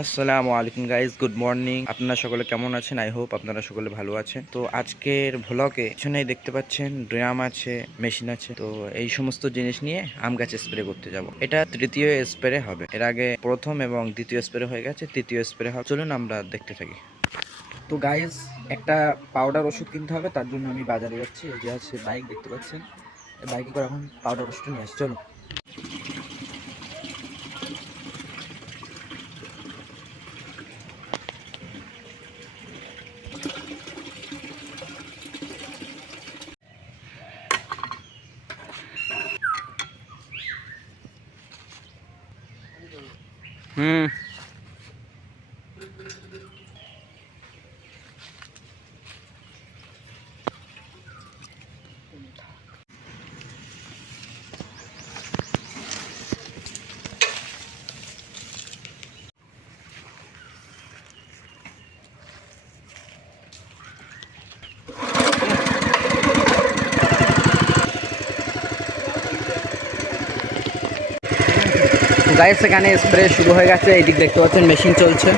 আসসালামু আলাইকুম guys, good morning. আপনারা সকলে কেমন আছেন? আই হোপ আপনারা সকলে ভালো আছেন। তো আজকের ভ্লগে পিছনেই দেখতে পাচ্ছেন ড্রাম আছে, মেশিন আছে। তো এই সমস্ত জিনিস নিয়ে আম গাছে স্প্রে করতে যাব। এটা তৃতীয় স্প্রে হবে। এর আগে প্রথম এবং দ্বিতীয় স্প্রে হয়ে গেছে, তৃতীয় স্প্রে হবে। চলুন আমরা দেখতে থাকি। তো গাইজ, একটা পাউডার ওষুধ কিনতে হবে, তার জন্য আমি বাজারে যাচ্ছি। এই যে আছে বাইক, দেখতে পাচ্ছেন। বাইকে করে এখন পাউডার ওষুধ নিয়ে আসছি। চলুন। হুম। গাইস, এখানে স্প্রে শুরু হয়ে গেছে। এই দিক দেখতে পাচ্ছেন মেশিন চলছে।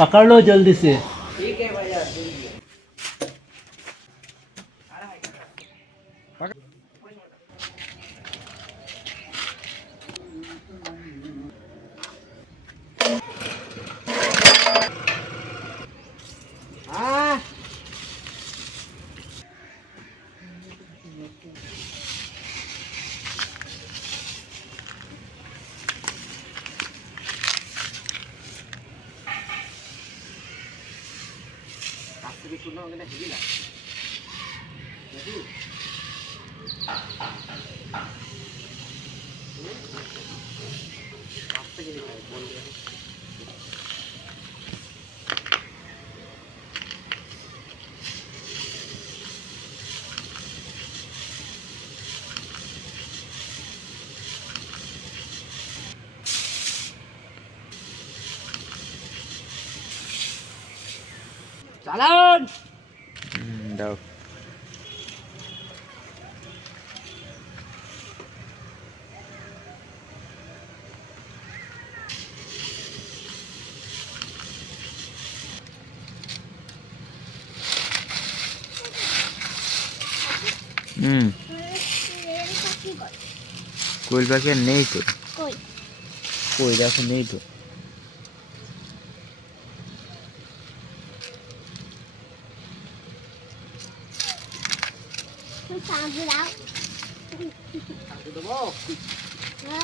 पकड़ लो जल्दी से। ठीक है भैया। चालान। দাও। কোয়েল পাখি আর নেই তো। কই দেখো, নেই তো। Sao